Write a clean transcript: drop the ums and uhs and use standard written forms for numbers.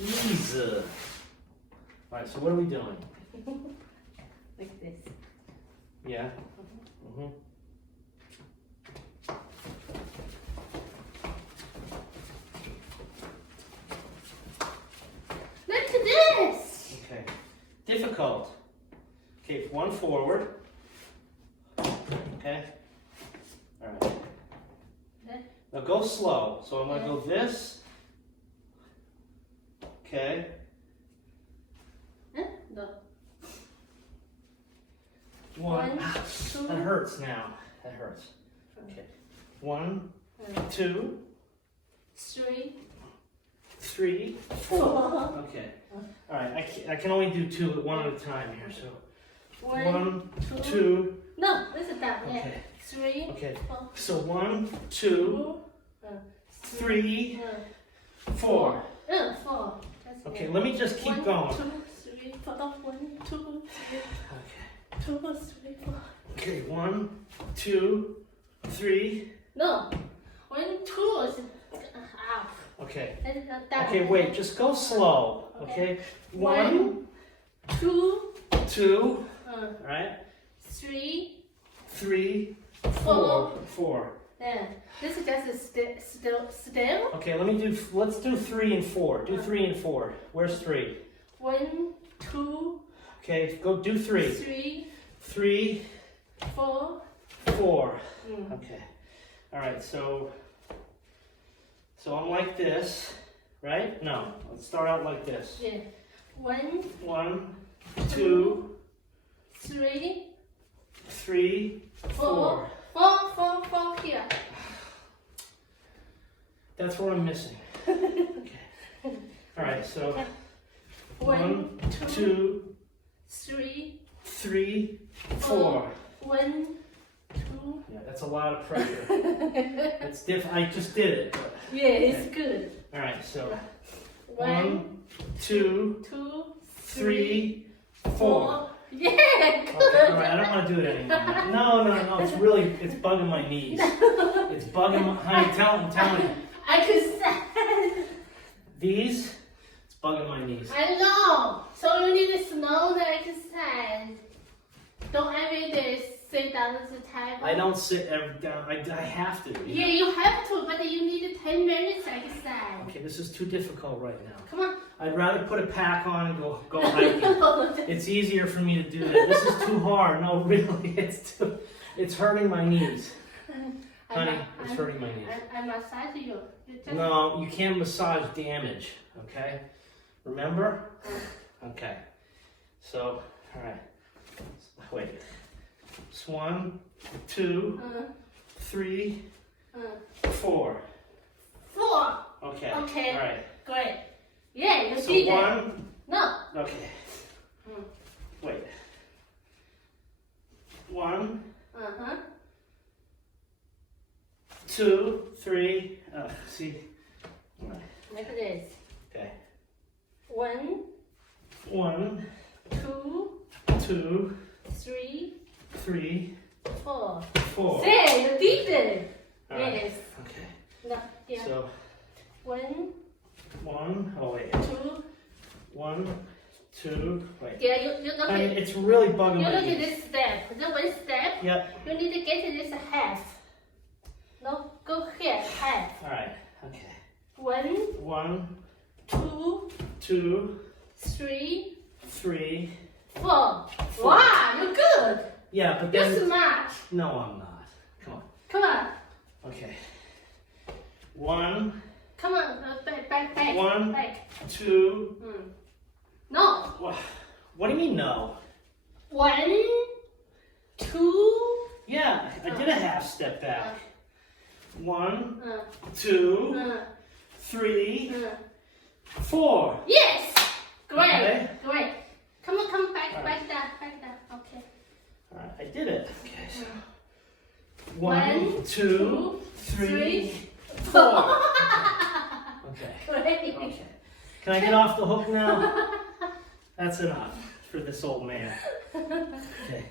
Jeez. All right, so what are we doing? Like this. Yeah. Look at this. Okay. Difficult. Okay, one forward. Okay. All right. Okay. Now go slow. So I'm going to go this. Okay. Go. One. Two. That hurts now. That hurts. Okay. 1, 2, 3, 4. Okay. All right. I can only do 2 one at a time here. So 1, 2. No, this is down. Yeah. Okay. 3. Okay. 4. So 1, 2, 3, 4. 4. That's Okay. it. Let me just keep 1, going. 2, 3, 4. 1, 2, 3. Okay. 2, 3, 4. Okay. 1, 2, 3. No. 1, 2 is out. Okay. Down. Okay. Wait. Just go slow. Okay. 1, 2. 2. All right. 3. 3, 4. 4. Yeah. This is just still. Okay. Let's do 3 and 4. Do 3 and 4. Where's 3? 1, 2, Okay. Go do 3. 3, 3, 4. 4. Okay. All right. So I'm like this, right? No. Let's start out like this. Yeah. 1, 1, 2, 3, 3, 4. 4 here. That's what I'm missing. Okay. All right. So 1, 2, 3, 3, 4. 1, 2. Yeah, that's a lot of pressure. It's I just did it. But... Yeah, it's good. All right. So 1, 2, 2, 3, 4. Yeah, Okay, good. all right, I don't want to do it anymore. No. It's bugging my knees. It's bugging my, honey, I'm telling you. I can say. These, it's bugging my knees. I know. So you need to slow the exercise. Don't every day sit down at the table. I don't sit down, I have to. Yeah, you have to, but you need 10 minutes exercise. Okay, this is too difficult right now. Come on. I'd rather put a pack on and go hiking. It's easier for me to do that. This is too hard. No, really, it's hurting my knees. Honey, it's hurting my knees. I massage you. No, you can't massage damage, okay? Remember? Okay. So, all right. Wait. It's 1, 2, 3, 4. 4. Okay. Okay. All right. Great. Yeah, you So did it. 1. No. Okay. Wait. 1, 2, 3. See. All right. Like this. Okay. 1, 1, 2, 2, 3, 3, 4. 4. See, you did it. All right. Yes. Okay. No, yeah. So 1, 1. Oh wait. 2. 1, 2. Wait. Yeah, you look I mean, at. it's really bugging You my look at knees. this step. The one step. Yep. You need to get to this half. No, go here, half. All right. Okay. 1, 1, 2, 2, 3, 3. 4. Wow, you're good. Yeah, but You're then. smart. No, I'm not. Come on. Come on. Okay. 1, Come on. Back. 1, Back. 2. No. What do you mean no? 1, 2. Yeah, I did a half step back. 1, uh, 2, 3, 4. Yes. Great. Okay. Great. Come back. All Back down. Okay. All right, I did it. Okay. So 1, 1, 2, 3, 4. 4. Okay. Great. Okay. Can I get off the hook now? That's enough for this old man. Okay.